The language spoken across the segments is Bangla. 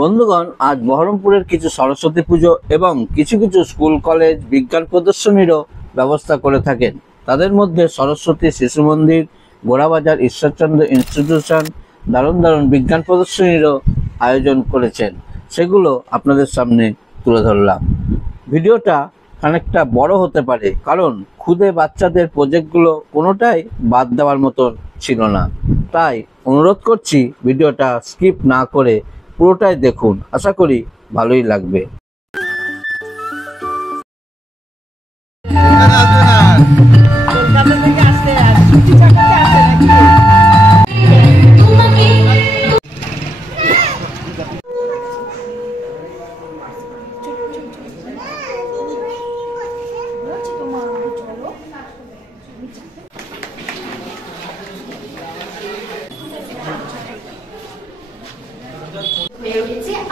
বন্ধুগণ, আজ বহরমপুরের কিছু সরস্বতী পুজো এবং কিছু কিছু স্কুল কলেজ বিজ্ঞান প্রদর্শনীরও ব্যবস্থা করে থাকেন। তাদের মধ্যে সরস্বতী শিশু মন্দির, গোড়াবাজার ঈশ্বরচন্দ্র ইনস্টিটিউশন দারুণ দারুণ বিজ্ঞান প্রদর্শনীরও আয়োজন করেছেন। সেগুলো আপনাদের সামনে তুলে ধরলাম। ভিডিওটা খানিকটা বড় হতে পারে, কারণ খুদে বাচ্চাদের প্রজেক্টগুলো কোনোটাই বাদ দেওয়ার মতন ছিল না। তাই অনুরোধ করছি ভিডিওটা স্কিপ না করে পুরোটাই দেখুন, আশা করি ভালোই লাগবে।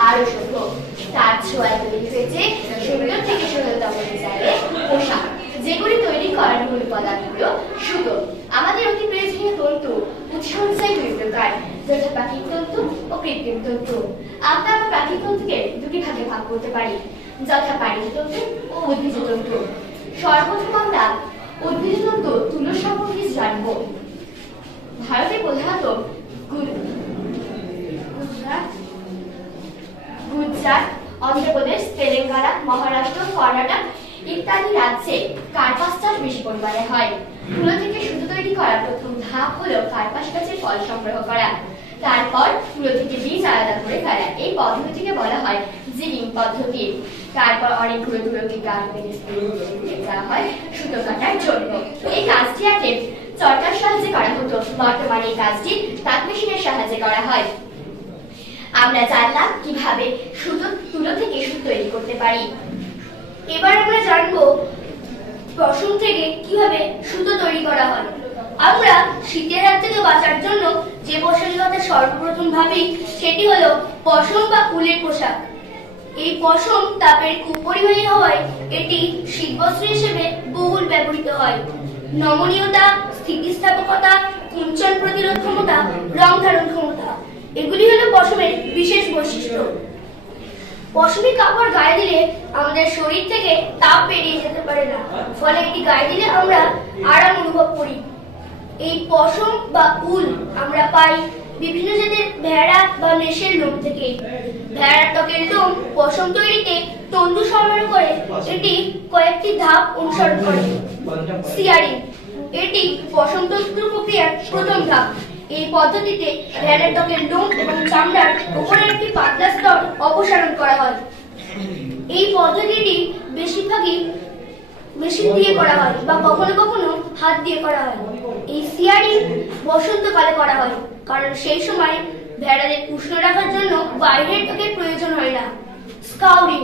আরো সভ্য তার ছোঁয়ায় তৈরি হয়েছে সুন্দর থেকে সুন্দরতম ডিজাইনের পোশাক, যেগুলি তৈরি করার মূল পদার্থগুলো সুতো। আমাদের অতি প্রয়োজনীয় তন্তু উৎসর্জায় দুই প্রকার, যথা প্রাকৃতিক তন্তু ও কৃত্রিম তন্তু। আমরা প্রাকৃতিক তন্তুকে দুটি ভাগে ভাগ করতে পারি, যথা প্রাণিজ তন্তু ও উদ্ভিজ তন্তু। সর্বপ্রথম আমরা উদ্ভিজ তন্তু তুলো সম্পর্কে জানব। ভারতে প্রধানত গুজরাট, অন্ধ্রপ্রদেশ, তেলেঙ্গানা, মহারাষ্ট্র, কর্ণাটক ইত্যাদি রাজ্যে কার্পাস চাষ বেশি পরিমাণে হয়। তুলো থেকে সুতো তৈরি করার প্রথম ধাপ হলো কার্পাস গাছের ফল সংগ্রহ করা, তারপর তুলো থেকে বীজ আলাদা করে ফেলা। এই পদ্ধতিকে বলা হয় জিনিং পদ্ধতি। তারপর অনেকগুলো তুলোকে দেওয়া হয় সুতো কাটার জন্য। এই কাজটি আগে চরকার সাহায্যে করা হতো, বর্তমানে এই কাজটি তাঁত মেশিনের সাহায্যে করা হয়। আমরা জানলাম কিভাবে তুলো থেকে সুতো তৈরি করতে পারি। এবার আমরা জানবো পশম থেকে কিভাবে সুতো তৈরি করা হয়। আমরা শীতের হাত থেকে বাঁচার জন্য যে পোশাকের কথা সর্বপ্রথম ভাবি সেটি হলো পশম বা উলের পোশাক। এই পশম তাপের খুব পরিমাণী হওয়ায় এটি শীতবস্ত্র হিসেবে বহুল ব্যবহৃত হয়। নমনীয়তা, স্থিতিস্থাপকতা, কুঞ্চন প্রতিরোধ ক্ষমতা, রং ধারণ ক্ষমতা এগুলি হলো পশমের বিশেষ বৈশিষ্ট্য। পশমি কাপড় গায়ে দিলে আমাদের শরীর থেকে তাপ বেরিয়ে যেতে পারে না, ফলে এটি গায়ে দিলে আমরা আরাম অনুভব করি। এই পশম বা উল আমরা পাই বিভিন্ন জাতের ভেড়া বা মেষের লোম থেকে। ভেড়ার ত্বকের লোম পশম তৈরিতে তন্তু সরবরাহ করে, এটি কয়েকটি ধাপ অনুসরণ করে। সিয়ারিং, এটি পশম তন্তু প্রক্রিয়ার প্রথম ধাপ। এই পদ্ধতিতে ভেড়ার ত্বকের লোম এবং চামড়ার উপরের একটি পাতলা স্তর অপসারণ করা হয়। এই পদ্ধতিটি বেশিরভাগই মেশিন দিয়ে করা হয় বা কখনো কখনো হাত দিয়ে করা হয়। এই সিয়ারিং বসন্তকালে করা হয়, কারণ সেই সময় ভেড়াদের উষ্ণ রাখার জন্য বাইরের ত্বকের প্রয়োজন হয় না। স্কাউরিং,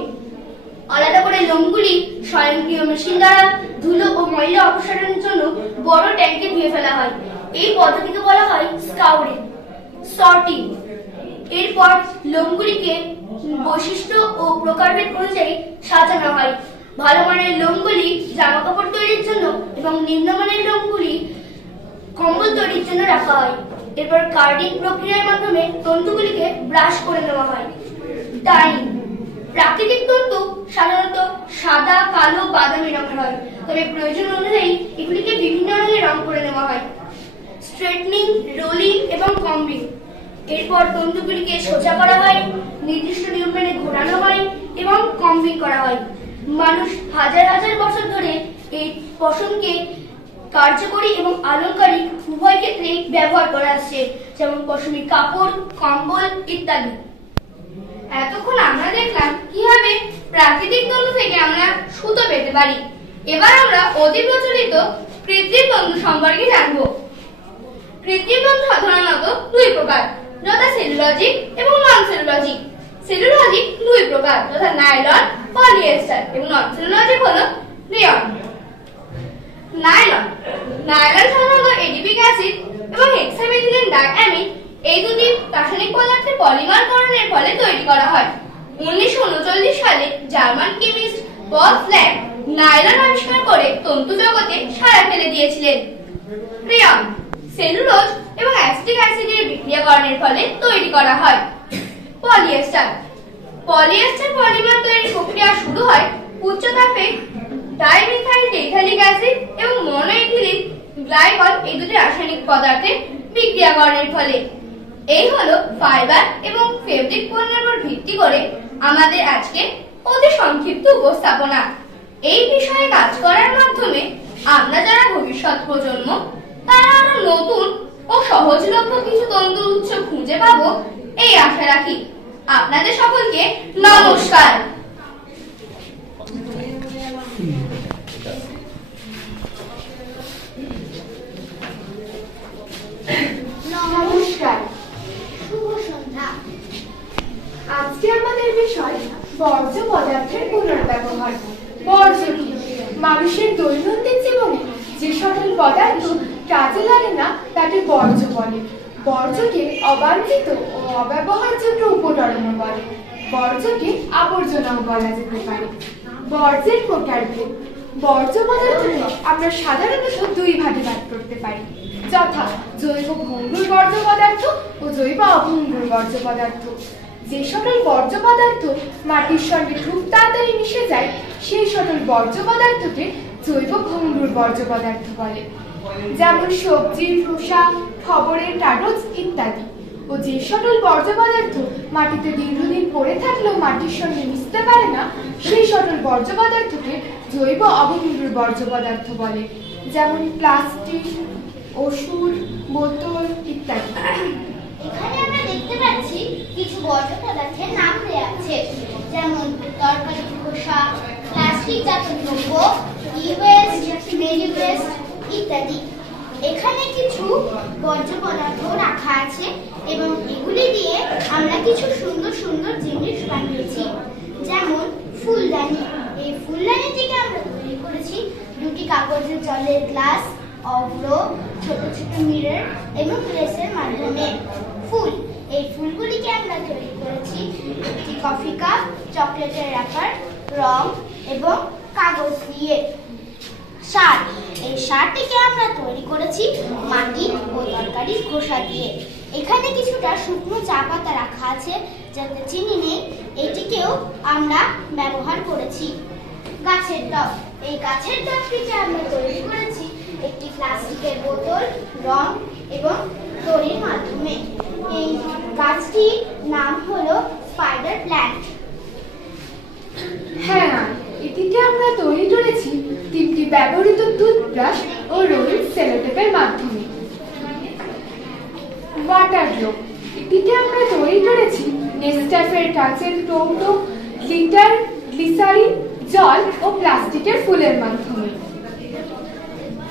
আলাদা করে লোমগুলি স্বয়ংক্রিয় মেশিন দ্বারা ধুলো ও ময়লা অপসারণের জন্য বড় ট্যাঙ্কে ধুয়ে ফেলা হয়। এই পদ্ধতিকে বলা হয় স্কাউরিং। সর্টিং, এরপর লোমগুলিকে বৈশিষ্ট্য ও প্রকারভেদ অনুযায়ী সাজানো হয়। ভালো মানের লোমগুলি জামা কাপড় তৈরির জন্য এবং নিম্নমানের লোমগুলি কম্বল তৈরির জন্য রাখা হয়। এরপর কার্ডিং প্রক্রিয়ার মাধ্যমে তন্তুগুলিকে ব্রাশ করে নেওয়া হয়। ডাইং, প্রাকৃতিক তন্তু সাধারণত সাদা, কালো, বাদামি রঙের হয়, তবে প্রয়োজন অনুযায়ী এগুলিকে বিভিন্ন রঙে রং করে নেওয়া হয়। স্ট্রেটনিং, রোলিং এবং কম্বিং, এরপর তন্তুগুলিকে সোজা করা হয়, নির্দিষ্ট নিয়ম মেনে ঘোরানো হয় এবং কম্বিং করা হয়। মানুষ হাজার হাজার বছর ধরে এই পশমকে কার্যকরী এবং আলংকারিক উভয় ক্ষেত্রে ব্যবহার করে আসছে, যেমন পশমি কাপড়, কম্বল ইত্যাদি। এতক্ষণ আমরা দেখলাম কিভাবে প্রাকৃতিক তন্তু থেকে আমরা সুতো পেতে পারি। এবার আমরা অতি প্রচলিত কৃত্রিম তন্তু সম্পর্কে জানবো। কৃত্রিম তন্তু সাধারণত দুই প্রকার, যথা সেলুলজিক এবং নন সেলুলজিক। সেলুলজিক দুই প্রকার, যথা নাইলন, পলিয়েস্টার, এবং নন সেলুলজিক হলো রেয়ন। নাইলন সাধারণত এডিপিক অ্যাসিড এবং হেক্সামেথিলিন ডাইঅ্যামিন এই দুটি রাসায়নিক পদার্থের পলিমারকরণের ফলে তৈরি করা হয়। 1939 সালে জার্মান কেমিস্ট পল ফ্ল্যাক নাইলন আবিষ্কার করে তন্তু জগতে সাড়া ফেলে দিয়েছিলেন। রেয়ন সেলুলোজ এবং অ্যাসিটিক অ্যাসিডের বিক্রিয়াকরণের ফলে তৈরি করা হয়। পলিয়েস্টার পলিয়েস্টার পলিমার তৈরির প্রক্রিয়া শুরু হয় উচ্চ তাপে ডাইমিথাইল টেথালিক অ্যাসিড এবং মনোইথিলিন গ্লাইকল এই দুটি রাসায়নিক পদার্থের বিক্রিয়াকরণের ফলে। এই হলো ফাইবার এবং ফেব্রিক পণ্যের উপর ভিত্তি করে আমাদের আজকে অতি সংক্ষিপ্ত উপস্থাপনা। এই বিষয়ে কাজ করার মাধ্যমে আমরা যারা ভবিষ্যৎ প্রজন্ম তারা আরো নতুন ও সহজলভ্য কিছু তন্তুর উৎস খুঁজে পাবো এই আশা রাখি। আপনাদের সকলকে নমস্কার। নমস্কার, শুভ সন্ধ্যা। আজকে আমাদের বিষয় বর্জ্য পদার্থের পুনর্ব্যবহার। বর্জ্য কি? মানুষের দৈনন্দিন জীবনে যে সকল পদার্থ কাজে লাগে না তাকে বর্জ্য বলে। বর্জ্যকে অবাঞ্ছিত ও অব্যবহারযোগ্য উপকরণ বলে। বর্জ্যকে আবর্জনাও বলা যেতে পারে। বর্জ্যের প্রকারভেদ। বর্জ্য পদার্থকে আমরা সাধারণত দুই ভাগে ভাগ করতে পারি, যথা জৈব ভঙ্গুর বর্জ্য পদার্থ ও জৈব অভঙ্গুর বর্জ্য পদার্থ। যে সকল বর্জ্য পদার্থ মাটির সঙ্গে খুব তাড়াতাড়ি মিশে যায় সেই সকল বর্জ্য পদার্থকে জৈব ভঙ্গুর বর্জ্য পদার্থ বলে, যেমন সবজির খোসা, খবরের কাগজ ইত্যাদি। ও যে সকল বর্জ্য পদার্থ মাটিতে দীর্ঘদিন পড়ে থাকলেও মাটির সঙ্গে মিশতে পারে না সেই সকল বর্জ্য পদার্থকে জৈব অভঙ্গুর বর্জ্য পদার্থ বলে, যেমন প্লাস্টিক, ওষুধ, বোতল ইত্যাদি। এখানে আমরা দেখতে পাচ্ছি কিছু বর্জ্য পদার্থের নাম দেওয়া আছে, যেমন তরকারি খোসা, প্লাস্টিক জাতীয় দ্রব্য, ই-ওয়েস্ট, মেরি ওয়েস্ট ইত্যাদি। এখানে কিছু বর্জ্য পদার্থ রাখা আছে এবং এগুলি দিয়ে আমরা কিছু সুন্দর সুন্দর জিনিস বানিয়েছি, যেমন ফুলদানি। এই ফুলদানিটিকে আমরা তৈরি করেছি দুটি কাগজের জলের গ্লাস, অভ্র, ছোট ছোট মিরর এবং গ্লেসের মাধ্যমে। ফুল, এই ফুলগুলিকে আমরা তৈরি করেছি একটি কফি কাপ, চকলেটের র্যাপার, রং এবং কাগজ দিয়ে। সার, এই সারটিকে আমরা তৈরি করেছি মাটি ও তরকারির খোসা দিয়ে। এখানে কিছুটা শুকনো চা পাতা রাখা আছে যাতে চিনি নেই, এটিকেও আমরা ব্যবহার করেছি। গাছের টব, এই গাছের টবটিকে আমরা তৈরি করেছি একটি প্লাস্টিকের বোতল, রং এবং দড়ির মাধ্যমে। এই গাছটির নাম হলো স্পাইডার প্ল্যান্ট। হ্যাঁ, এটিকে আমরা তৈরি করেছি তিনটি ব্যবহৃত টুথব্রাশ ও রঙিন সেলোটেপের মাধ্যমে। ওয়াটার গ্লোব, এটিকে আমরা তৈরি করেছি নেসক্যাফের কাচের কৌটো, গ্লিটার, গ্লিসারিন, জল ও প্লাস্টিকের ফুলের মাধ্যমে।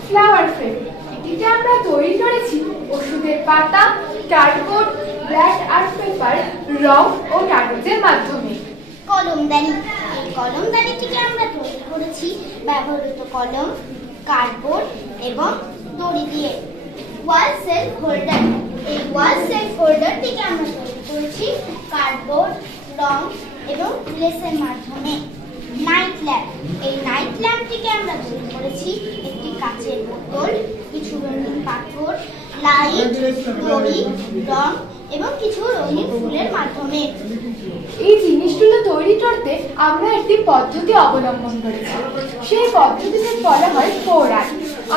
ফ্লাওয়ার ফ্রেম, এটিকে আমরা তৈরি করেছি ওষুধের পাতা, কার্ডবোর্ড, ব্ল্যাক আর্ট পেপার, রং ও কাগজের মাধ্যমে। কলমদানি, এই কলমদানিটিকে আমরা তৈরি করেছি ব্যবহৃত কলম, কার্ডবোর্ড এবং দড়ি দিয়ে। ওয়াল সেলফ হোল্ডার, এই ওয়াল সেলফ হোল্ডারটিকে আমরা তৈরি করেছি কার্ডবোর্ড, রং এবং গ্লেসের মাধ্যমে। নাইট ল্যাম্প, এই নাইট ল্যাম্পটিকে আমরা তৈরি করেছি একটি কাচের বোতল, কিছু রঙিন পাথর, লাইট, দড়ি, রং এবং কিছু রঙিন ফুলের মাধ্যমে। এই জিনিসগুলো তৈরি করতে আমরা একটি পদ্ধতি অবলম্বন করেছি। সেই পদ্ধতিতে বলা হয় 4R।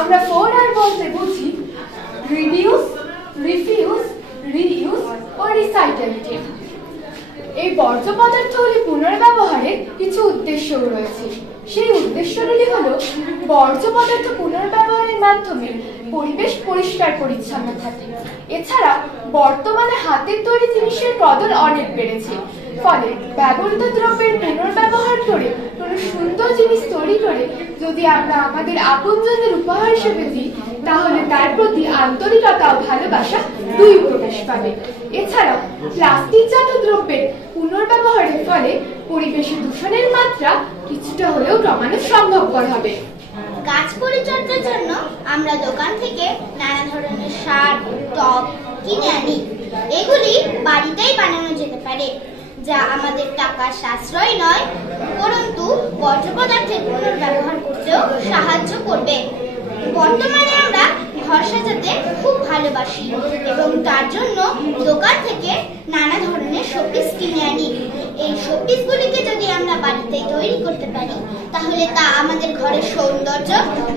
আমরা 4R বলতে বুঝি রিডিউস, রিফিউজ, রিইউজ ও রিসাইকেলকে। এই বর্জ্য পদার্থগুলি পুনর্ব্যবহারের কিছু উদ্দেশ্যও রয়েছে। সেই উদ্দেশ্যগুলি হলো বর্জ্য পদার্থ পুনর্ব্যবহারের মাধ্যমে পরিবেশ পরিষ্কার পরিচ্ছন্ন থাকে। এছাড়া বর্তমানে হাতের তৈরি জিনিসের কদর অনেক বেড়েছে, ফলে ব্যবহৃত দ্রব্যের পুনর্ব্যবহার করে কোনো সুন্দর জিনিস তৈরি করে যদি আমরা আমাদের আপনজনদের উপহার হিসেবে দিই তাহলে তার প্রতি আন্তরিকতা ও ভালোবাসা দুই প্রকাশ পাবে। এছাড়াও প্লাস্টিকজাত দ্রব্যের পুনর্ব্যবহারের ফলে পরিবেশের দূষণের মাত্রা কিছুটা হলেও কমানো সম্ভবপর হবে। গাছ পরিচর্যার জন্য আমরা দোকান থেকে নানা ধরনের সার, টব কিনে আনি। এগুলি বাড়িতেই বানানো যেতে পারে, যা আমাদের টাকার সাশ্রয় নয় পরন্তু বর্জ্য পদার্থের পুনর্ব্যবহার করতেও সাহায্য করবে। বর্তমানে আমরা ঘর সাজাতে খুব ভালোবাসি এবং তার জন্য দোকান থেকে নানা ধরনের শোপিস কিনে আনি। এই শোপিসগুলিকে যদি আমরা বাড়িতে তৈরি করতে পারি তাহলে তা আমাদের ঘরের সৌন্দর্য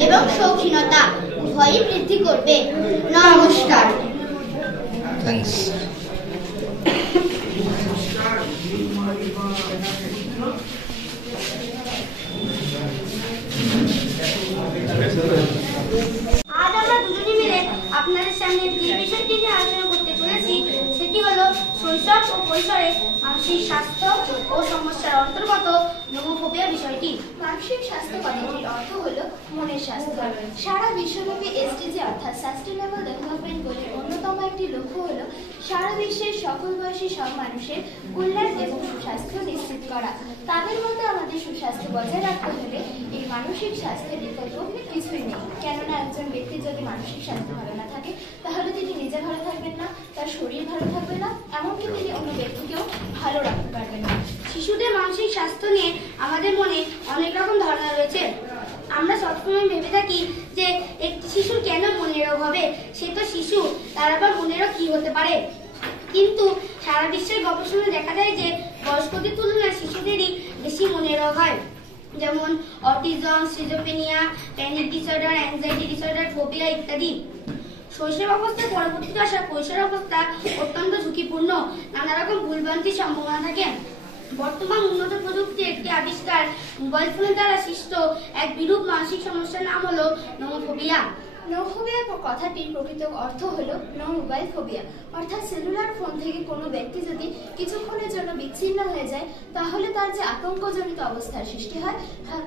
এবং শৌখিনতা উভয়ই বৃদ্ধি করবে। নমস্কার। থ্যাঙ্কস। আজ আমরা দুজনে মিলে আপনাদের সামনে যে বিষয়টি নিয়ে আলোচনা করতে চলেছি সেটি হলো শৈশব ও কৈশোরে মানসিক স্বাস্থ্য ও সমস্যার অন্তর্গত নোমোফোবিয়া বিষয়টি। মানসিক স্বাস্থ্য কথাটির অর্থ হলো মনের স্বাস্থ্য। সারা বিশ্বব্যাপী এসডিজি অর্থাৎ সাস্টেনেবল ডেভেলপমেন্ট গোলের অন্যতম একটি লক্ষ্য হলো সারা বিশ্বের সকল বয়সী সব মানুষের কল্যাণ এবং সুস্বাস্থ্য নিশ্চিত করা। তাদের মধ্যে আমাদের সুস্বাস্থ্য বজায় রাখতে হলে এই মানসিক স্বাস্থ্যের বিকল্প কিছুই নেই। কেননা একজন ব্যক্তির যদি মানসিক স্বাস্থ্য ভালো না থাকে তাহলে তিনি নিজে ভালো থাকবেন না, তার শরীর ভালো থাকবে না, এমনকি তিনি অন্য ব্যক্তিকেও ভালো রাখতে পারবেন না। শিশুদের মানসিক স্বাস্থ্য নিয়ে আমাদের মনে অনেক রকম ধারণা রয়েছে। আমরা সবসময় ভেবে থাকি যে একটি শিশুর কেন মনের রোগ হবে, সে তো শিশু, তার আবার মনের রোগ কি হতে পারে। কিন্তু সারা বিশ্বের গবেষণায় দেখা যায় যে বয়স্কদের তুলনায় শিশুদেরই বেশি মনের রোগ হয়, যেমন autism, schizophrenia, panic disorder, anxiety disorder, phobia ইত্যাদি। শৈশব অবস্থায় পরবর্তীতে আসা কৈশোর অবস্থা অত্যন্ত ঝুঁকিপূর্ণ, নানা রকম ভুলভ্রান্তির সম্ভাবনা থাকে। বর্তমান উন্নত প্রযুক্তির একটি আবিষ্কার মোবাইল ফোনের দ্বারা সৃষ্ট এক বিরূপ মানসিক সমস্যার নাম হলো নোমোফোবিয়া। নোফোবিয়া কথাটির প্রকৃত অর্থ হলো নো মোবাইল ফোবিয়া, অর্থাৎ সেলুলার ফোন থেকে কোনো ব্যক্তি যদি কিছুক্ষণের জন্য বিচ্ছিন্ন হয়ে যায় তাহলে তার যে আতঙ্কজনিত অবস্থার সৃষ্টি হয়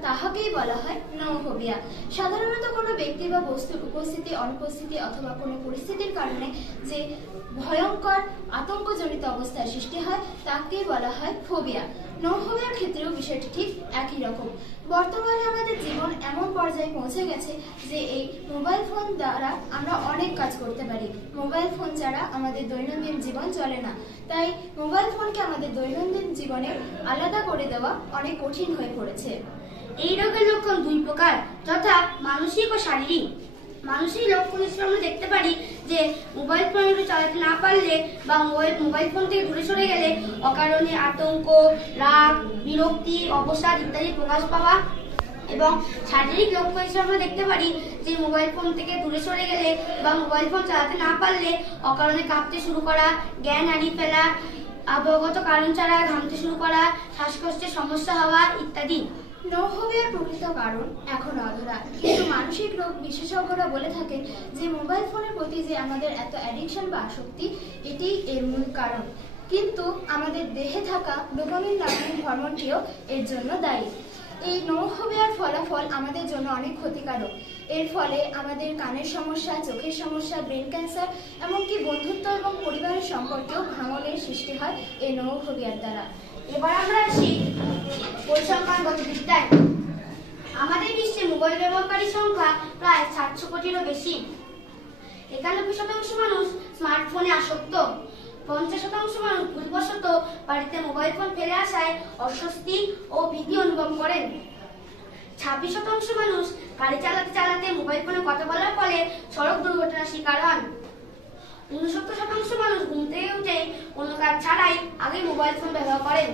তাহাকেই বলা হয় নোফোবিয়া। সাধারণত কোনো ব্যক্তি বা বস্তুর উপস্থিতি, অনুপস্থিতি অথবা কোনো পরিস্থিতির কারণে যে ভয়ঙ্কর আতঙ্কজনিত অবস্থার সৃষ্টি হয় তাকেই বলা হয় ফোবিয়া। নোফোবিয়ার ক্ষেত্রেও বিষয়টি ঠিক একই রকম। বর্তমানে আমাদের জীবন এমন পর্যায়ে পৌঁছে গেছে যে এই মোবাইল ফোন দ্বারা আমরা অনেক কাজ করতে পারি। মোবাইল ফোন ছাড়া আমাদের দৈনন্দিন জীবন চলে না, তাই মোবাইল ফোনকে আমাদের দৈনন্দিন জীবনে আলাদা করে দেওয়া অনেক কঠিন হয়ে পড়েছে। এই রোগের লক্ষণ দুই প্রকার, যথা মানসিক ও শারীরিক। মানসিক লক্ষণ হিসেবে আমরা দেখতে পারি যে মোবাইল ফোন চালাতে না পারলে বা মোবাইল ফোন থেকে দূরে সরে গেলে অকারণে আতঙ্ক, রাগ, বিরক্তি, অবসাদ ইত্যাদি প্রকাশ পাওয়া। এবং শারীরিক লক্ষণ হিসেবে আমরা দেখতে পারি যে মোবাইল ফোন থেকে দূরে সরে গেলে বা মোবাইল ফোন চালাতে না পারলে অকারণে কাঁপতে শুরু করা, জ্ঞান হারিয়ে ফেলা, আবহাওয়াগত কারণ ছাড়া ঘামতে শুরু করা, শ্বাসকষ্টের সমস্যা হওয়া ইত্যাদি। নোফোবিয়ার প্রকৃত কারণ এখনো অধরা, কিন্তু মানসিক রোগ বিশেষজ্ঞরা বলে থাকেন যে মোবাইল ফোনের প্রতি যে আমাদের এত অ্যাডিকশন বা আসক্তি এটি এর মূল কারণ। কিন্তু আমাদের দেহে থাকা ডোপামিন নামক হরমোনটিও এর জন্য দায়ী। এই নোফোবিয়ার ফলাফল আমাদের জন্য অনেক ক্ষতিকারক। এর ফলে আমাদের কানের সমস্যা, চোখের সমস্যা, ব্রেন ক্যান্সার, এমনকি বন্ধুত্ব এবং পরিবারের সম্পর্কেও ভাঙনের সৃষ্টি হয় এই নোফোবিয়ার দ্বারা। এবার আমরা আসি পরিসংখ্যানগত বিদ্যায়। আমাদের বিশ্বে মোবাইল ব্যবহারকারীর সংখ্যা প্রায় 700 কোটিরও বেশি। 91% মানুষ স্মার্টফোনে আসক্ত। 50% মানুষ ভুলবশত বাড়িতে মোবাইল ফোন ফেলে আসায় অস্বস্তি ও ভীতি অনুভব করেন। 26% মানুষ গাড়ি চালাতে চালাতে মোবাইল ফোনে কথা বলার ফলে সড়ক দুর্ঘটনার শিকার হন। 69% মানুষ ঘুম থেকে উঠে কোনো কাজ ছাড়াই আগে মোবাইল ফোন ব্যবহার করেন।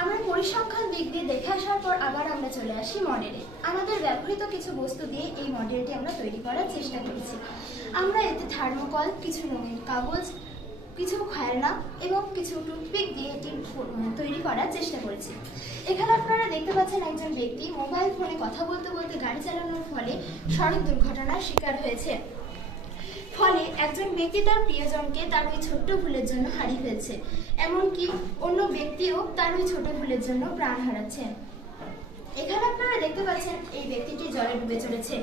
আমরা পরিসংখ্যান দিক দিয়ে দেখে আসার পর আবার আমরা চলে আসি মডেলে। আমাদের ব্যবহৃত কিছু বস্তু দিয়ে এই মডেলটি আমরা তৈরি করার চেষ্টা করেছি। আমরা এতে থার্মোকল, কিছু রঙিন কাগজ, কিছু খেলনা এবং কিছু টুথপিক দিয়ে এটি তৈরি করার চেষ্টা করেছি। এখানে আপনারা দেখতে পাচ্ছেন একজন ব্যক্তি মোবাইল ফোনে কথা বলতে বলতে গাড়ি চালানোর ফলে সড়ক দুর্ঘটনার শিকার হয়েছে। ফলে একজন ব্যক্তি তার প্রিয়জনকে তার ওই ছোট্ট ভুলের জন্য হারিয়ে ফেলছে, এমনকি অন্য ব্যক্তিও তার ওই ছোট ভুলের জন্য প্রাণ হারাচ্ছে। এখানে আপনারা দেখতে পাচ্ছেন এই ব্যক্তিটি জলে ডুবে চলেছে,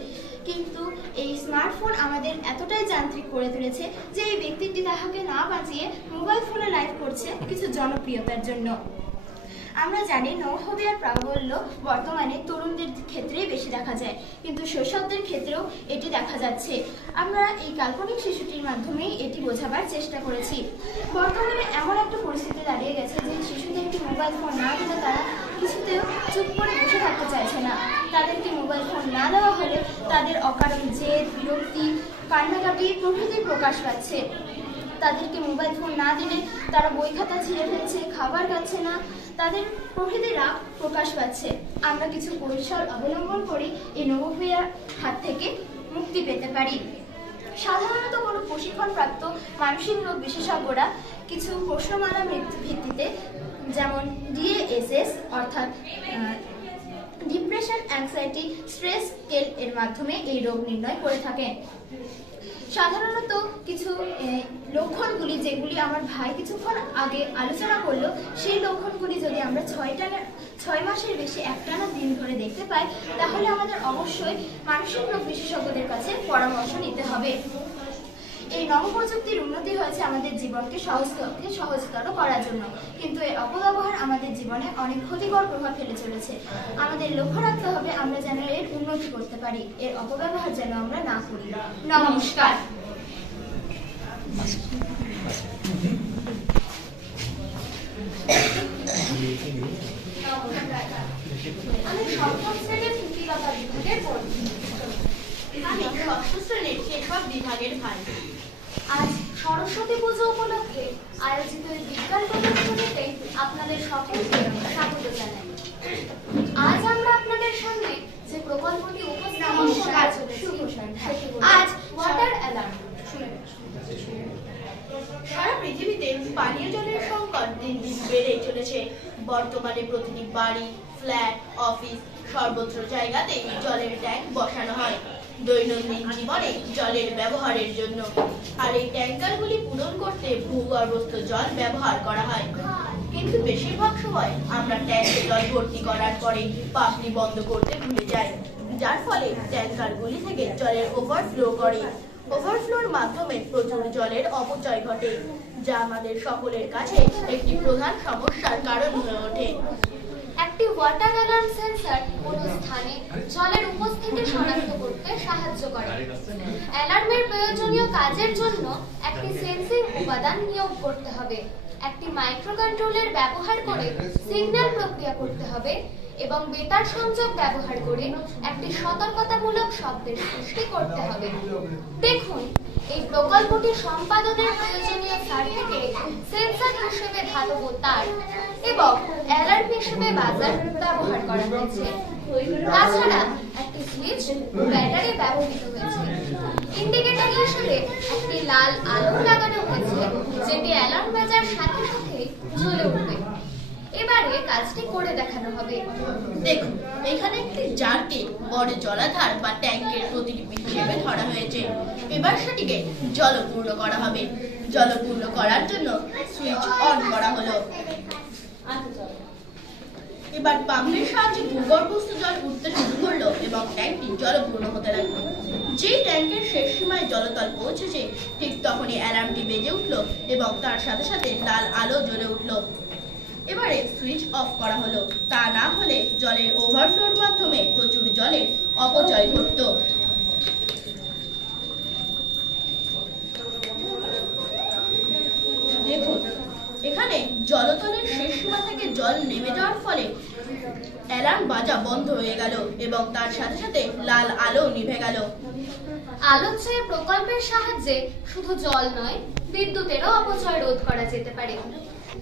কিন্তু এই স্মার্টফোন আমাদের এতটাই যান্ত্রিক করে তুলেছে যে এই ব্যক্তিটি তাহাকে না বাঁচিয়ে মোবাইল ফোনে লাইভ করছে কিছু জনপ্রিয়তার জন্য। আমরা জানি নোফোবিয়ার প্রাবল্য বর্তমানে তরুণদের ক্ষেত্রেই বেশি দেখা যায়, কিন্তু শৈশবদের ক্ষেত্রেও এটি দেখা যাচ্ছে। আমরা এই কাল্পনিক শিশুটির মাধ্যমেই এটি বোঝাবার চেষ্টা করেছি। বর্তমানে এমন একটা পরিস্থিতি দাঁড়িয়ে গেছে যে শিশুদেরকে মোবাইল ফোন না দিলে তারা কিছুতেও চুপ করে বসে থাকতে চাইছে না। তাদেরকে মোবাইল ফোন না দেওয়া হলে তাদের অকারণ জেদ, বিরক্তি, কান্নাকাটি প্রভৃতি প্রকাশ পাচ্ছে। তাদেরকে মোবাইল ফোন না দিলে তারা বই খাতা ছিঁড়ে ফেলছে, খাবার খাচ্ছে না, তাদের প্রভৃতি রাগ প্রকাশ পাচ্ছে। আমরা কিছু কৌশল অবলম্বন করে এই নোমোফোবিয়ার হাত থেকে মুক্তি পেতে পারি। সাধারণত কোনো প্রশিক্ষণপ্রাপ্ত মানসিক রোগ বিশেষজ্ঞরা কিছু প্রশ্নমালা ভিত্তিতে, যেমন DASS অর্থাৎ ডিপ্রেশন, অ্যাংজাইটি, স্ট্রেস স্কেল এর মাধ্যমে এই রোগ নির্ণয় করে থাকেন। সাধারণত কিছু লক্ষণগুলি, যেগুলি আমার ভাই কিছুক্ষণ আগে আলোচনা করলো, সেই লক্ষণগুলি যদি আমরা 6 মাসের বেশি একটানা দিন ধরে দেখতে পাই, তাহলে আমাদের অবশ্যই মানসিক রোগ বিশেষজ্ঞদের কাছে পরামর্শ নিতে হবে। এই নবপ্রযুক্তির উন্নতি হয়েছে আমাদের জীবনকে সহজতর করার জন্য, কিন্তু এর অপব্যবহার আমাদের জীবনে অনেক ক্ষতিকর প্রভাব ফেলে চলেছে। আমাদের লক্ষ্য রাখতে হবে আমরা যেন এর উন্নতি করতে পারি, এর অপব্যবহার যেন আমরা না করি। নমস্কার। আমি সপ্তম শ্রেণীর তৃতীয়তা বিভাগের পড়ি। আমি ষষ্ঠ শ্রেণীর কেশব বিভাগের ভাই। আজ সরস্বতী পুজো উপলক্ষে আয়োজিত এই বিজ্ঞান প্রদর্শনীতে আপনাদের সকলকে স্বাগত জানাই। আজ আমরা আপনাদের সামনে যে প্রকল্পটি উপস্থাপন করা চলেছে, আজ ওয়াটার অ্যালার্ম। সারা পৃথিবীতে পানীয় জলের সংকট দিন দিন বেড়েই চলেছে। বর্তমানে প্রতিটি বাড়ি, ফ্ল্যাট, অফিস, সর্বত্র জায়গাতেই জলের ট্যাঙ্ক বসানো হয় দৈনন্দিন জীবনে জলের ব্যবহারের জন্য। আর এই ট্যাঙ্কারগুলি পূরণ করতে ভূগর্ভস্থ জল ব্যবহার করা হয়। কিন্তু বেশিরভাগ সময় আমরা ট্যাঙ্কে জল ভর্তি করার পরে পাম্পটি বন্ধ করতে ভুলে যাই, যার ফলে ট্যাঙ্কারগুলি থেকে জলের ওভারফ্লো করে। ওভারফ্লোর মাধ্যমে প্রচুর জলের অপচয় ঘটে, যা আমাদের সকলের কাছে একটি প্রধান সমস্যার কারণ হয়ে ওঠে। একটি ওয়াটার অ্যালার্ম সেন্সর কোনো স্থানে জলের উপস্থিতি শনাক্ত করতে সাহায্য করে। অ্যালার্মের প্রয়োজনীয় কাজের জন্য একটি সেন্সিং উপাদান নিয়োগ করতে হবে, একটি মাইক্রোকন্ট্রোলার ব্যবহার করে সিগন্যাল প্রক্রিয়া করতে হবে এবং বেতার সংযোগ ব্যবহার করে একটি সতর্কতামূলক শব্দের সৃষ্টি করতে হবে। দেখুন, এই প্রকল্পটি সম্পাদনের প্রয়োজনীয় সার্কিটে সেন্সর হিসেবে ধাতব তার এবং অ্যালার্ম হিসেবে বাজার ব্যবহার করা হয়েছে। তাছাড়া একটি সুইচ ও ব্যাটারি ব্যবহৃত হয়েছে। ইন্ডিকেটর হিসেবে একটি লাল আলো লাগানো হয়েছে, যেটি অ্যালার্ম বাজার সাথে সাথে জ্বলে উঠবে। এবারে কাজটি করে দেখানো হবে। দেখুন, এখানে একটি জারকে বড় জলাধার বা ট্যাঙ্কের প্রতিলিপি হিসেবে ধরা হয়েছে। এবার সেটিকে জলপূর্ণ করা হবে। জলপূর্ণ করার জন্য সুইচ অন করা হলো। এবার পাম্পের সাহায্যে ভূগর্ভস্থ জল উঠতে শুরু করলো এবং ট্যাঙ্কটি জলপূর্ণ হতে লাগলো। যেই ট্যাঙ্কের শেষ সীমায় জলতল পৌঁছেছে, ঠিক তখনই অ্যালার্মটি বেজে উঠলো এবং তার সাথে সাথে লাল আলো জ্বলে উঠলো। এবারে সুইচ অফ করা হলো, তা না হলে জলের ওভারফ্লোর মাধ্যমে প্রচুর জলের অপচয় ঘটত। দেখুন, এখানে জলতলের শেষ সীমা থেকে জল নেমে যাওয়ার ফলে অ্যালার্ম বাজা বন্ধ হয়ে গেল এবং তার সাথে সাথে লাল আলো নিভে গেল। আলোচ্য এই প্রকল্পের সাহায্যে শুধু জল নয়, বিদ্যুতেরও অপচয় রোধ করা যেতে পারে।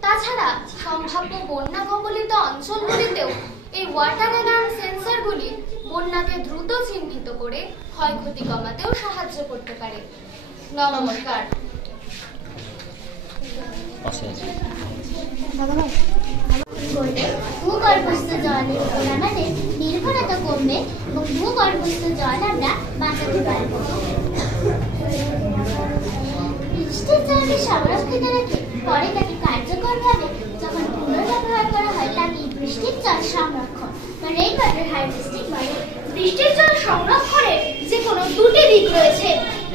তাছাড়া সম্ভাব্য বন্যা কবলিত অঞ্চলগুলিতেও এই ওয়াটার অ্যালার্ম সেন্সরগুলি বন্যাকে দ্রুত চিহ্নিত করে ক্ষয়ক্ষতি কমাতেও সাহায্য করতে পারে। নমস্কার। ভূগর্ভস্থ জলের উপর আমাদের নির্ভরতা কমবে এবং ভূগর্ভস্থ জল আমরা বাঁচাতে পারব। বৃষ্টির জলকে সংরক্ষিত রেখে পরে তাকে কার্যকরভাবে যখন পুনর্ব্যবহার করা হয় তাকে বৃষ্টির জল সংরক্ষণ বা রেইন ওয়াটার হারভেস্টিং বলে। বৃষ্টির জল সংরক্ষণের যে কোনো দুটি দিক রয়েছে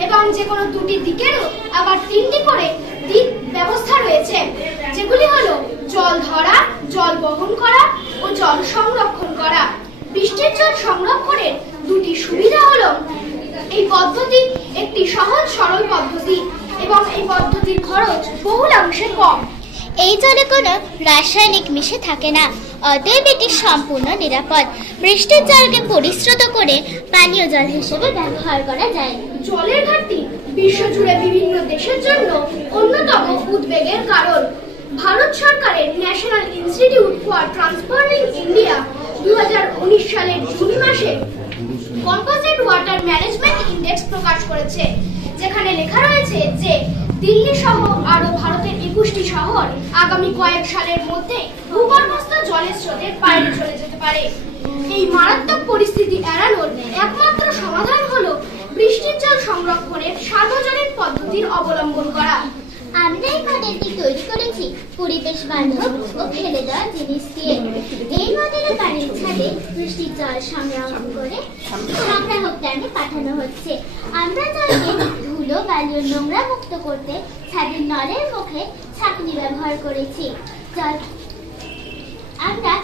এবং যে কোনো দুটি দিকেরও আবার তিনটি করে দিক ব্যবস্থা রয়েছে, যেগুলি হলো জল ধরা, জল বহন করা ও জল সংরক্ষণ করা। বৃষ্টির জল সংরক্ষণের দুটি সুবিধা হলো, এই পদ্ধতি একটি সহজ সরল পদ্ধতি এবং এই পদ্ধতির খরচ বহুলাংশে কম। এই জলে কোনো রাসায়নিক মিশে থাকে না, অতএব এটি সম্পূর্ণ নিরাপদ। বৃষ্টির জলকে পরিশ্রুত করে পানীয় জল হিসেবে ব্যবহার করা যায়। জলের ঘাটতি বিশ্বজুড়ে বিভিন্ন দেশের জন্য অন্যতম উদ্বেগের কারণ। ভারত সরকারের ন্যাশনাল ইনস্টিটিউট ফর ট্রান্সফরমিং ইন্ডিয়া 2019 সালের জুন মাসে কম্পোজিট ওয়াটার ম্যানেজমেন্ট ইন্ডেক্স প্রকাশ করেছে, যেখানে লেখা রয়েছে যে দিল্লি সহ আরো ভারতের 21টি শহর আগামী কয়েক সালের মধ্যে ভূগর্ভস্থ জলের স্রোতের বাইরে চলে যেতে পারে। এই মারাত্মক পরিস্থিতি এড়ানোর একমাত্র সমাধান হলো বৃষ্টির জল সংরক্ষণের সার্বজনীন পদ্ধতির অবলম্বন করা। আমরা এই মডেলটি তৈরি করেছি পরিবেশ বান্ধব ও ফেলে দেওয়া জিনিস দিয়ে। এই মডেলে বাড়ির ছাদে বৃষ্টির জল সংগ্রহ করে সংগ্রাহক ট্যাঙ্কে পাঠানো হচ্ছে। আমরা জলকে ধুলো, বালি ও নোংরা মুক্ত করতে ছাদের নলের মুখে ছাঁকনি ব্যবহার করেছি। আমরা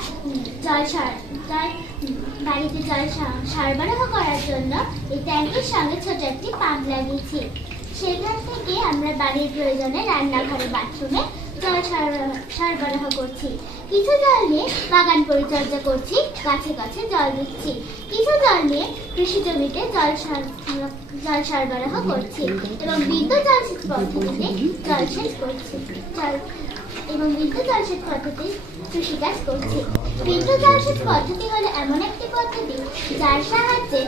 বাড়িতে জল সরবরাহ করার জন্য এই ট্যাঙ্কের সঙ্গে ছোট একটি পাম্প লাগিয়েছি। সেখান থেকে আমরা বাড়ির প্রয়োজনে রান্নাঘরে, বাথরুমে জল সরবরাহ করছি। কিছু জল নিয়ে বাগান পরিচর্যা করছি, গাছে গাছে জল দিচ্ছি। কিছু জল নিয়ে কৃষি জমিতে জল সরবরাহ করছি এবং বিদ্যুৎ জলসেচ পদ্ধতিতে জলসেচ করছি কৃষিকাজ করছি। বিদ্যুৎ জলসেচ পদ্ধতি হলো এমন একটি পদ্ধতি যার সাহায্যে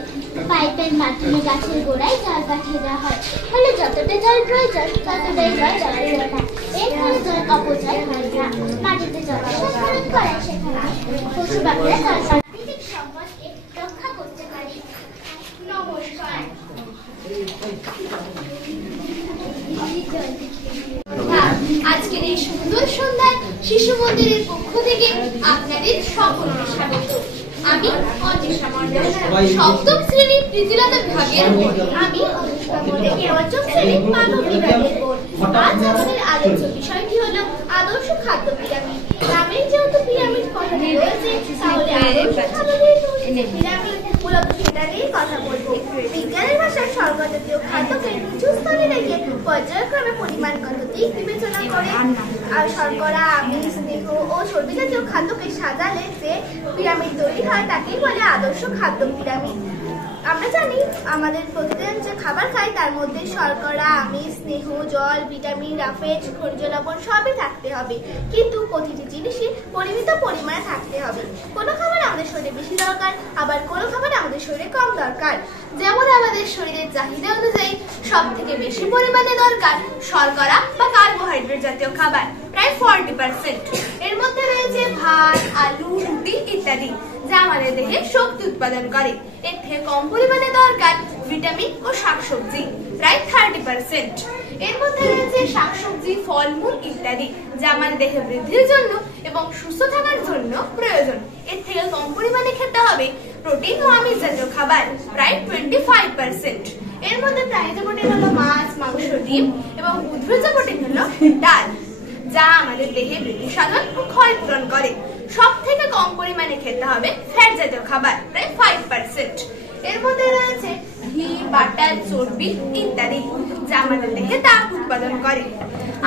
পাইপের মাধ্যমে গাছের গোড়ায় জল পাঠিয়ে দেওয়া হয়, ফলে যতটা জল প্রয়োজন ততটাই জল দেওয়া যায় না। এর ফলে জল অপচয় হয় না। মাটিতে জল সংরক্ষণ করা সেখানে পশু পাখিরা জল প্রাকৃতিক সম্পদকে রক্ষা করতে পারে। নমস্কার। আজকের এই সুন্দর সন্ধ্যায় শিশু মন্দিরের পক্ষ থেকে আপনাদের সকলকে স্বাগত। আমি অনিশা মণ্ডল, সপ্তম শ্রেণীর প্রীতিলতা বিভাগের বোন। আমি অনুষ্কা মণ্ডল, পঞ্চম শ্রেণীর মানব বিভাগের বোন। আজ আমাদের আলোচ্য বিষয়টি হলো আদর্শ খাদ্য পিরামিড। নামের যেহেতু পিরামিড কথাটি রয়েছে, তাহলে আদর্শ খাদ্য পিরামিড মূলত সেটা নিয়ে কথা বলবো। বিজ্ঞানের ভাষায় সর্বজাতীয় খাদ্যকে নিচু স্তরে রেখে পর্যায়ক্রমে পরিমাণগত দিক বিবেচনা করে আর শর্করা, আমিষ, স্নেহ ও চর্বি জাতীয় খাদ্যকে সাজালে যে পিরামিড তৈরি হয় তাকেই বলে আদর্শ খাদ্য পিরামিড। আমরা জানি আমাদের প্রতিদিন যে খাবার খাই তার মধ্যে শর্করা, আমিষ, স্নেহ, জল, ভিটামিন, রাফেজ, খনিজ লবণ সবই থাকতে হবে, কিন্তু প্রতিটি জিনিসই পরিমিত পরিমাণে থাকতে হবে। কোনো খাবার আমাদের শরীরে বেশি দরকার, আবার কোনো খাবার আমাদের শরীরে কম দরকার। যেমন আমাদের শরীরের চাহিদা অনুযায়ী সব থেকে বেশি পরিমাণে দরকার শর্করা বা কার্বোহাইড্রেট জাতীয় খাবার, প্রায় 40%। এর মধ্যে রয়েছে ভাত, আলু, রুটি ইত্যাদি, যা আমাদের দেহে শক্তি উৎপাদন করে। এর থেকে কম পরিমাণে দরকার ভিটামিন ও শাকসবজি, প্রায় 30%। এর মধ্যে রয়েছে শাকসবজি, ফলমূল ইত্যাদি, যা আমাদের দেহে বৃদ্ধির জন্য এবং সুস্থ থাকার জন্য প্রয়োজন। এর থেকে কম পরিমাণে খেতে হবে প্রোটিন ও আমিষ জাতীয় খাবার, প্রায় 25%। এর মধ্যে প্রাণিজ প্রোটিন হলো মাছ, মাংস, ডিম এবং উদ্ভিজ্জ প্রোটিন হলো ডাল, যা আমাদের দেহে বৃদ্ধি সাধন ও ক্ষয় পূরণ করে। সব থেকে কম পরিমাণে খেতে হবে ফ্যাট জাতীয় খাবার, প্রায় 5%। এর মধ্যে রয়েছে ঘি, বাটার, চর্বি ইত্যাদি, যা আমাদের দেহে তাপ উৎপাদন করে।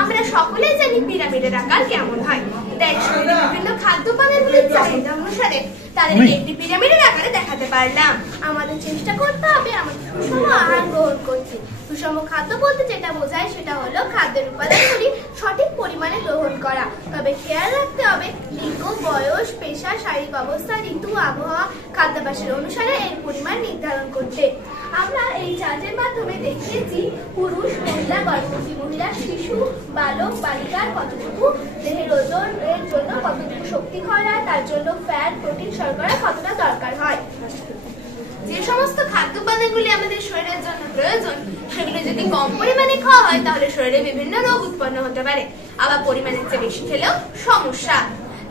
আমরা সকলেই জানি পিরামিডের আকার কেমন হয়, তাই শরীরে বিভিন্ন খাদ্য উপাদানগুলির চাহিদা অনুসারে তাদের একটি পিরামিডের আকারে দেখাতে পারলাম। আমাদের চেষ্টা করতে হবে আমাদের সুষম আহার গ্রহণ করতে। সুষম খাদ্য বলতে যেটা বোঝায় সেটা হলো খাদ্যের উপাদানগুলি সঠিক পরিমাণে গ্রহণ করা। তবে খেয়াল রাখতে হবে লিঙ্গ, বয়স, পেশা, শারীরিক অবস্থা, ঋতু, আবহাওয়া, খাদ্যাভ্যাসের অনুসারে এর পরিমাণ নির্ধারণ করতে। আমরা এই চার্টের মাধ্যমে দেখিয়েছি পুরুষ, মহিলা, গর্ভবতী মহিলা, শিশু, বালক, বালিকার কতটুকু দেহের ওজনের জন্য কতটুকু শক্তি ক্ষয় হয়, তার জন্য ফ্যাট, প্রোটিন, শর্করা কতটা দরকার হয়। যে সমস্ত খাদ্য উপাদানগুলি আমাদের শরীরের জন্য প্রয়োজন সেগুলি যদি কম পরিমাণে খাওয়া হয় তাহলে শরীরে বিভিন্ন রোগ উৎপন্ন হতে পারে, আবার পরিমাণের চেয়ে বেশি খেলেও সমস্যা।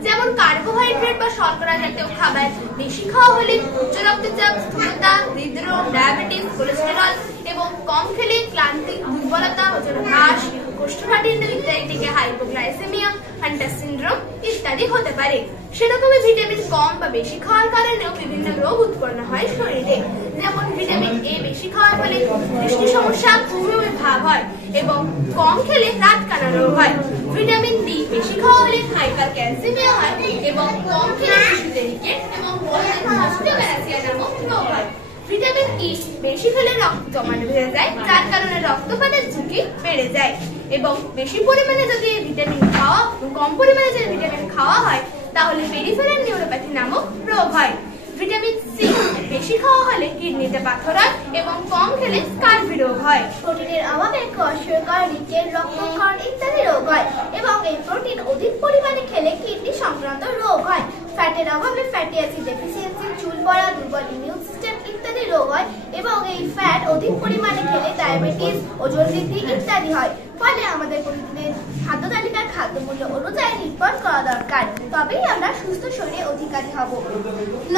যেমন কার্বোহাইড্রেট বা শর্করা জাতীয় খাবার বেশি খাওয়া হলে উচ্চ রক্তচাপ, স্থূলতা, হৃদরোগ, ডায়াবেটিস, কোলেস্টেরল এবং কম খেলে ক্লান্তি, দুর্বলতা, ওজন হ্রাস, কোষ্ঠকাঠিন্য ইত্যাদি থেকে হাইপোগ্লাইসেমিয়া, হান্টার সিনড্রোম ইত্যাদি হতে পারে। সেরকমই ভিটামিন কম বা বেশি খাওয়ার কারণেও বিভিন্ন রোগ উৎপন্ন হয় শরীরে। যেমন ভিটামিন এ বেশি খাওয়ার ফলে দৃষ্টি সমস্যা, বমি ভাব হয় এবং কম খেলে রাতকানা রোগ হয়। ভিটামিন ডি বেশি খাওয়া হলে হাইপার ক্যালসিমিয়া হয় এবং কম খেলে শিশুদের রিকেট এবং বড়দের অস্টিওম্যালাসিয়া নামক রোগ হয়। ভিটামিন ই বেশি খেলে রক্ত জমাট বেড়ে যায়, যার কারণে রক্তপাতের ঝুঁকি বেড়ে যায়। এবং বেশি পরিমাণে যদি ভিটামিন খাওয়া কম পরিমাণে যদি ভিটামিন খাওয়া হয় তাহলে পেরিফেরাল নিউরোপ্যাথি নামক রোগ হয়। ভিটামিন সি বেশি খাওয়া হলে কিডনিতে পাথর হয় এবং কম খেলে স্কারভি রোগ হয়। প্রোটিনের অভাবে কোয়াশিয়কার, রিকেট, রক্তক্ষরণ ইত্যাদি রোগ হয় এবং এই প্রোটিন অধিক পরিমাণে খেলে কিডনি সংক্রান্ত রোগ হয়। ফ্যাটের অভাবে ফ্যাটি অ্যাসিড ডেফিসিয়েন্সি, চুল পড়া, দুর্বল ইমিউন সিস্টেম ইত্যাদি রোগ হয় এবং এই ফ্যাট অধিক পরিমাণে খেলে ডায়াবেটিস, ওজন বৃদ্ধি ইত্যাদি হয়। ফলে আমাদের প্রতিদিনের খাদ্য তালিকার খাদ্যমূল্য অনুযায়ী নির্ভর করা দরকার, তবেই আমরা সুস্থ শরীরে অধিকারী হব।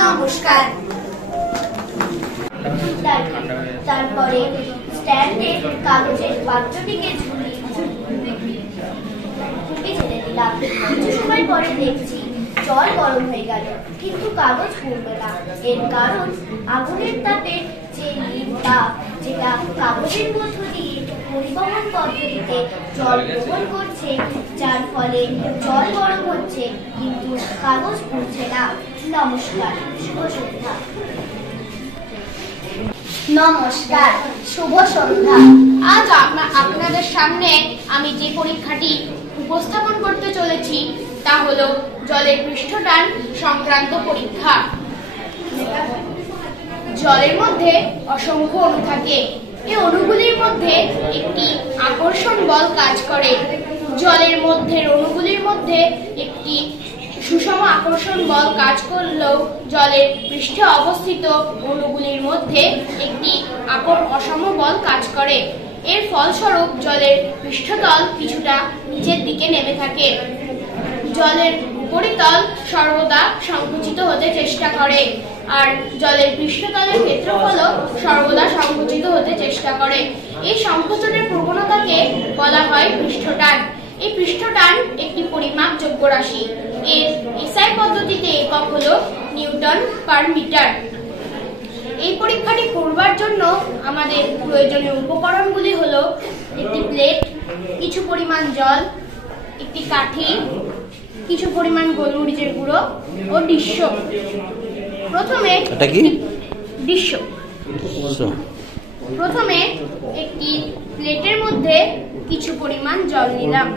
নমস্কার। তারপরে স্ট্যান্ডে কাগজের পাত্রটিকে ঝুলিয়ে ছেড়ে দিলাম। কিছু সময় পরে দেখছি জল গরম হয়ে গেল, কিন্তু কাগজ পুড়ল না। এর কারণ আগুনের তাপের যে নীল তাপ, যেটা কাগজের মধ্য দিয়ে পরিবহন পদ্ধতিতে জল গ্রহণ করছে, যার ফলে জল গরম হচ্ছে কিন্তু কাগজ পুড়ছে না। নমস্কার, শুভ সন্ধ্যা। নমস্কার, শুভ সন্ধ্যা। আজ আপনাদের সামনে আমি যে পরীক্ষাটি উপস্থাপন করতে চলেছি তা হলো জলের পৃষ্ঠটান সংক্রান্ত পরীক্ষা। জলের মধ্যে অসংখ্য অণু থাকে। এই অণুগুলির মধ্যে একটি আকর্ষণ বল কাজ করে। জলের মধ্যে অণুগুলির মধ্যে একটি সুষম আকর্ষণ বল কাজ করলেও জলের পৃষ্ঠে অবস্থিত অণুগুলির মধ্যে একটি অসম বল কাজ করে। এর ফলস্বরূপ জলের পৃষ্ঠতল কিছুটা নিচের দিকে নেমে থাকে। জলের উপরিতল সর্বদা সংকুচিত হতে চেষ্টা করে, আর জলের পৃষ্ঠতলের ক্ষেত্রফলও সর্বদা সংকুচিত হতে চেষ্টা করে। এই সংকোচনের প্রবণতাকে বলা হয় পৃষ্ঠটান। এই পৃষ্ঠটান একটি পরিমাপযোগ্য রাশি। এর এসআই পদ্ধতিতে একক হলো নিউটন পার মিটার। এই পরীক্ষাটি করবার জন্য আমাদের প্রয়োজনীয় উপকরণগুলি হলো একটি প্লেট, কিছু পরিমাণ জল, একটি কাঠি, কিছু পরিমাণ গোলমরিচের গুঁড়ো ও ডিস্য। প্রথমে ডিস্য। প্রথমে একটি প্লেটের মধ্যে কিছু পরিমাণ জল নিলাম।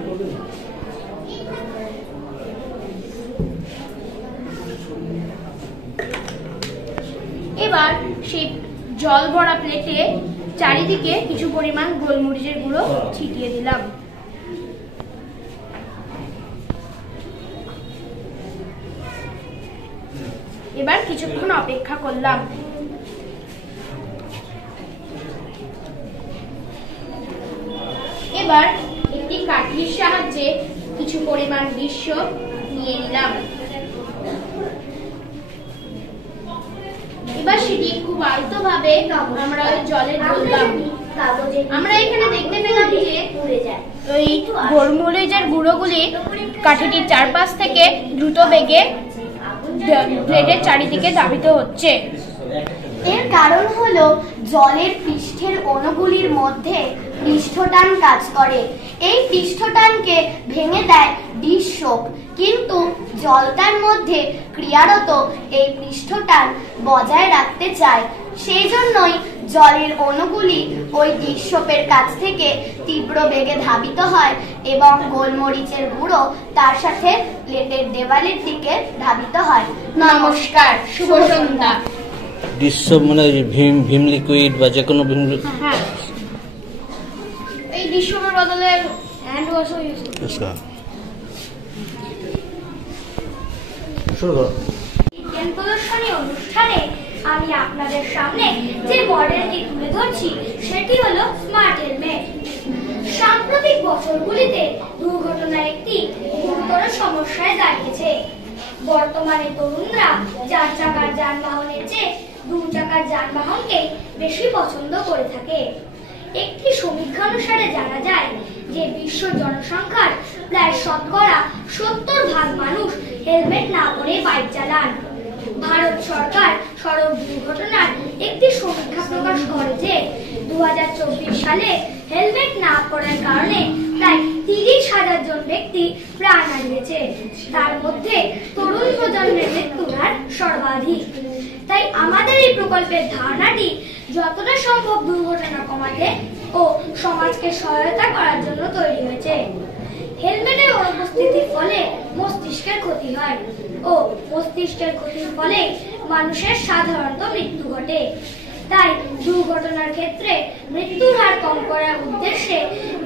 এবার সেই জল ভরা প্লেটে চারিদিকে কিছু পরিমাণ গোলমরিচের গুঁড়ো ছিটিয়ে দিলাম। এবার কিছুক্ষণ অপেক্ষা করলাম। এবার একটি কাঠির সাহায্যে কিছু পরিমাণ ডিস্য নিয়ে নিলাম। এবার সেটি খুব আলতোভাবে আমরা ওই জলে ঢাললাম। আমরা এখানে দেখতে পেলাম যে ওই গোলমরিচের গুঁড়োগুলি কাঠিটির চারপাশ থেকে দ্রুত বেগে প্লেটের চারিদিকে ধাবিত হচ্ছে। এর কারণ হলো জলের পৃষ্ঠের অণুগুলির মধ্যে পৃষ্ঠটান কাজ করে। এই পৃষ্ঠটানকে ভেঙে দেয় ডিস্যক, কিন্তু জলটার মধ্যে ক্রিয়ারত এই পৃষ্ঠটান বজায় রাখতে চায়। সেই জন্যই জলের অণুগুলি ওই ডিস্যকের কাছ থেকে তীব্র বেগে ধাবিত হয় এবং গোলমরিচের গুঁড়ো তার সাথে প্লেটের দেওয়ালের দিকে ধাবিত হয়। নমস্কার, শুভ সন্ধ্যা। ডিস্য মানে ভীম লিকুইড বা যে কোনো ভীম। হ্যাঁ, এই ডিস্যকের বদলে হ্যান্ড ওয়াশও ইউজ করি। আচ্ছা, শুরু করো। বিজ্ঞান প্রদর্শনী অনুষ্ঠানে আমি আপনাদের সামনে যে মডেলটি তুলে ধরছি সেটি হলো স্মার্ট হেলমেট। সাম্প্রতিক বছরগুলিতে দুর্ঘটনার একটি গুরুতর সমস্যায় দাঁড়িয়েছে। বর্তমানে তরুণরা 4 চাকার যানবাহনের চেয়ে 2 চাকার যানবাহনকে বেশি পছন্দ করে থাকে। একটি সমীক্ষা অনুসারে জানা যায় যে বিশ্ব জনসংখ্যার প্রায় 70% মানুষ হেলমেট না পরে বাইক চালান। ভারত সরকার সড়ক দুর্ঘটনার একটি সমীক্ষা প্রকাশ করে যে 2024 সালে হেলমেট না পরার কারণে প্রায় 30,000 জন ব্যক্তি প্রাণ হারিয়েছে। তার মধ্যে তরুণ প্রজন্মের মৃত্যুর হার সর্বাধিক। তাই আমাদের এই প্রকল্পের ধারণাটি যতটা সম্ভব দুর্ঘটনা কমাতে ও সমাজকে সহায়তা করার জন্য তৈরি হয়েছে। হেলমেটের অনুপস্থিতির ফলে মস্তিষ্কের ক্ষতি হয় ও মস্তিষ্কের ক্ষতির ফলে মানুষের সাধারণত মৃত্যু ঘটে। তাই দুর্ঘটনার ক্ষেত্রে মৃত্যুর হার কম করার উদ্দেশ্যে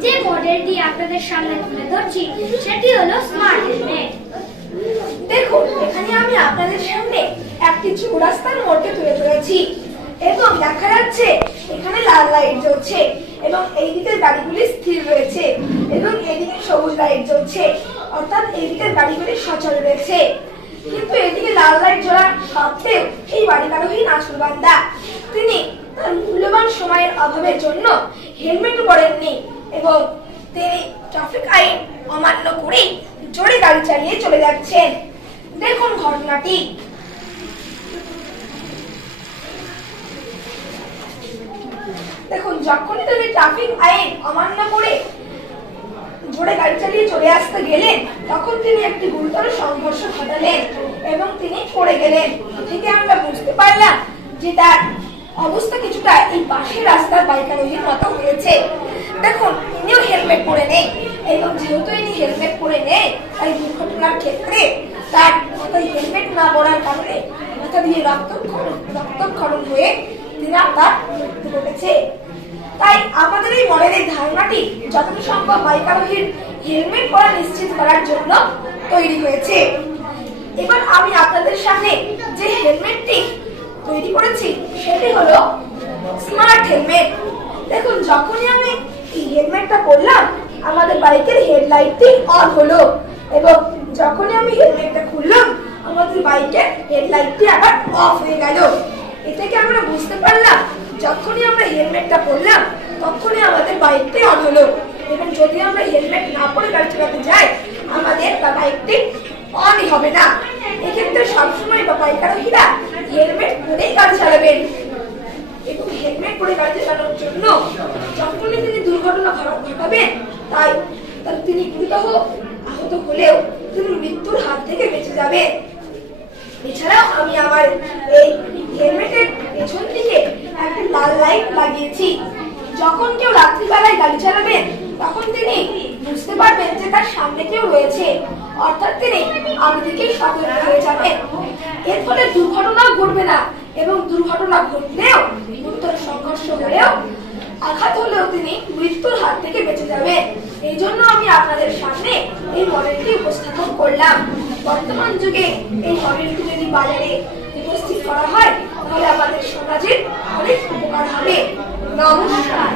যে মডেলটি আপনাদের সামনে তুলে ধরছি সেটি হলো স্মার্ট হেলমেট। দেখুন, এখানে আমি আপনাদের সামনে একটি চৌরাস্তার মোড়কে তুলে ধরেছি এবং দেখা যাচ্ছে এখানে লাল লাইট জ্বলছে এবং এই দিকের গাড়িগুলি স্থির রয়েছে এবং এদিকে সবুজ লাইট জ্বলছে, অর্থাৎ এই দিকের গাড়িগুলি সচল রয়েছে। কিন্তু এদিকে লাল লাইট জ্বলা সত্ত্বেও এই বাড়ির আরোহী নাসুরবান্দা তিনি তার মূল্যবান সময়ের অভাবের জন্য হেলমেট পরেননি এবং তিনি ট্রাফিক আইন অমান্য করে জোরে গাড়ি চালিয়ে চলে যাচ্ছেন। দেখুন ঘটনাটি। দেখুন, যখনই তিনি ট্রাফিক আইন অমান্য করে জোরে গাড়ি চালিয়ে চলে আসতে গেলেন তখন তিনি একটি গুরুতর সংঘর্ষ ঘটালেন এবং তিনি পড়ে গেলেন। থেকে আমরা বুঝতে পারলাম যে তার অবস্থা কিছুটা এই পাশের রাস্তার বাইক আরোহীর মতো হয়েছে। দেখুন, ইনিও হেলমেট পরে নেই এবং যেহেতু ইনি হেলমেট পরে নেই তাই দুর্ঘটনার ক্ষেত্রে তার মাথায় হেলমেট না পরার কারণে মাথা দিয়ে রক্তক্ষরণ হয়ে তার মৃত্যু ঘটেছে। তাই আমাদের এই মডেলের ধারণাটি যতটা সম্ভব বাইক আরোহীর হেলমেট পরা নিশ্চিত করার জন্য তৈরি হয়েছে। এবার আমি আপনাদের সামনে যে হেলমেটটি তৈরি করেছি সেটি হলো স্মার্ট হেলমেট। দেখুন, যখনই আমি এই হেলমেটটা পরলাম আমাদের বাইকের হেডলাইটটি অন হলো এবং যখনই আমি হেলমেটটা খুললাম আমাদের বাইকের হেডলাইটটি আবার অফ হয়ে গেল। এ থেকে আমরা বুঝতে পারলাম যখনই আমরা হেলমেটটা পরলাম তখনই আমাদের বাইকটি অন হলো এবং যদি আমরা হেলমেট না পরে গাড়ি চালাতে যাই আমাদের বাইকটি অনই হবে না। এক্ষেত্রে সবসময় বাইক আরোহীরা হেলমেট পরেই গাড়ি চালাবেন এবং হেলমেট পরে গাড়ি চালানোর জন্য যখনই তিনি দুর্ঘটনা ঘটাবেন তাই তিনি গুরুতর আহত হলেও তিনি মৃত্যুর হাত থেকে বেঁচে যাবেন। এছাড়াও আমি আমার এই হেলমেটের পেছন দিকে একটা লাল লাইট লাগিয়েছি। যখন কেউ রাত্রিবেলায় গাড়ি চালাবেন তখন তিনি বুঝতে পারবেন যে তার সামনে কেউ রয়েছে, অর্থাৎ তিনি আগে থেকেই সতর্ক হয়ে যাবেন। এর ফলে দুর্ঘটনা ঘটবে না এবং দুর্ঘটনা ঘটলেও গুরুতর সংঘর্ষ হলেও আঘাত হলেও তিনি মৃত্যুর হাত থেকে বেঁচে যাবেন। এই জন্য আমি আপনাদের সামনে এই মডেলটি উপস্থাপন করলাম। বর্তমান যুগে এই মডেলটি যদি বাজারে উপস্থিত করা হয় তাহলে আমাদের সমাজের অনেক উপকার হবে। নমস্কার।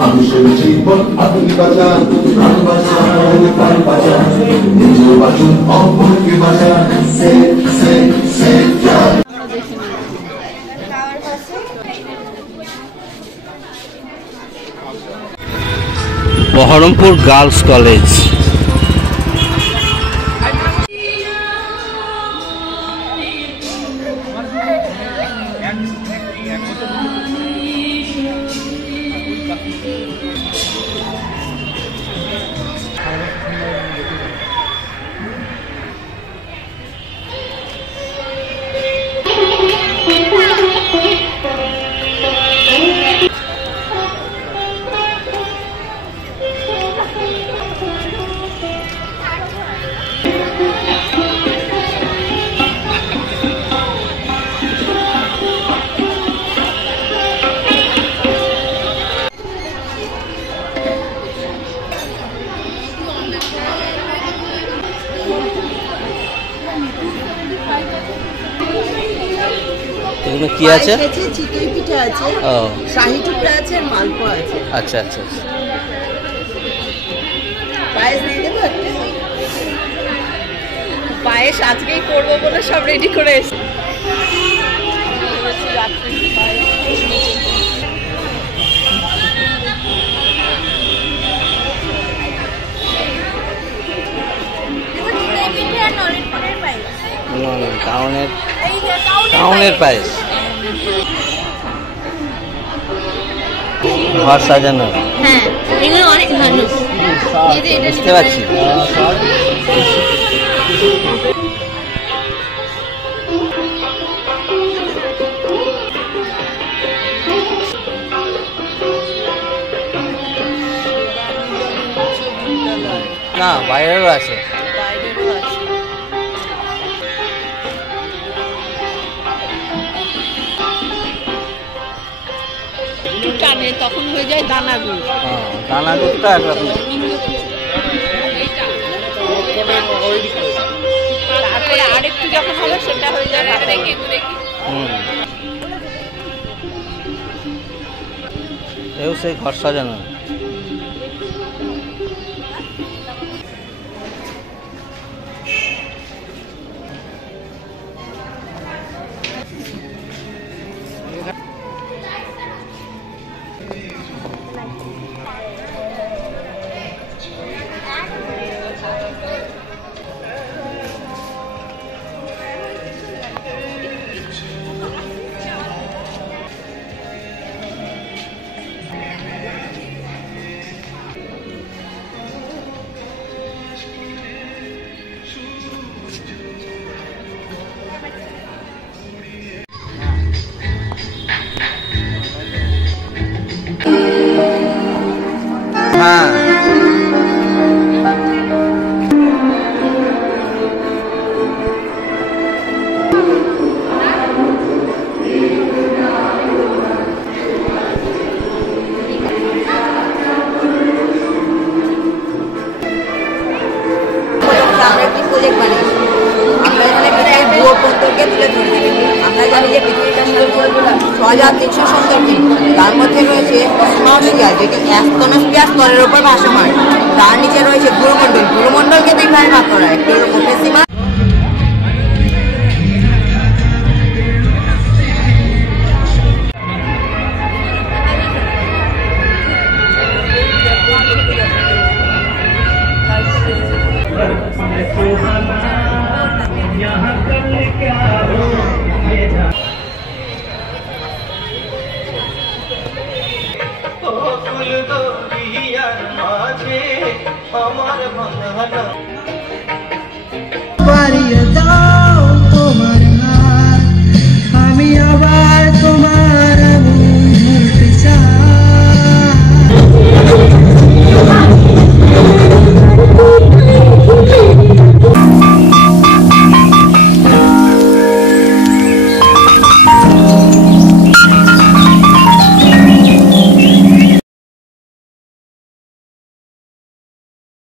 মানুষের জীবন আপনি বাঁচান, প্রাণ বাঁচান, প্রাণ বাঁচান, নিজে বাঁচুন, অপরকে বাঁচান। Baharampur girls college. এগুলো কি আছে? চিতই পিঠা আছে, শাহী টুকরা আছে, আর মালপোয়া আছে। আচ্ছা আচ্ছা আচ্ছা। পায়েস দিয়ে দেবো? পায়েস আজকেই করবো বলে সব রেডি করে এসেছি। টাউনের পায়েস, ঘর সাজানো। হ্যাঁ, এগুলো অনেক ভালো। বুঝতে পারছি। না, বাইরেরও আছে। টানে তখন হয়ে যায় দানাগুড়। দানাগুড়টা একরকম। তারপরে আরেকটু যখন হবে সেটা হয়ে যায় এও সেই ঘর সাজানো। হ্যাঁ, আমরা একটি প্রজেক্ট বানিয়েছি। আমরা এখানে পৃথিবীর ভূ অভ্যন্তরকে তুলে ধরেছি। আমরা জানি যে পৃথিবীটা ৬৩৭০ দিন, তার মধ্যে রয়েছে স্নোস্ফিয়ার, যেটি অ্যাস্ট্রোস্ফিয়ার স্তরের উপর ভাসমান। তার নিচে রয়েছে গুরুমণ্ডল। গুরুমণ্ডলকে দুই ভাগে ভাগ করা, একটি হলো প্রোফেসিমা। আমার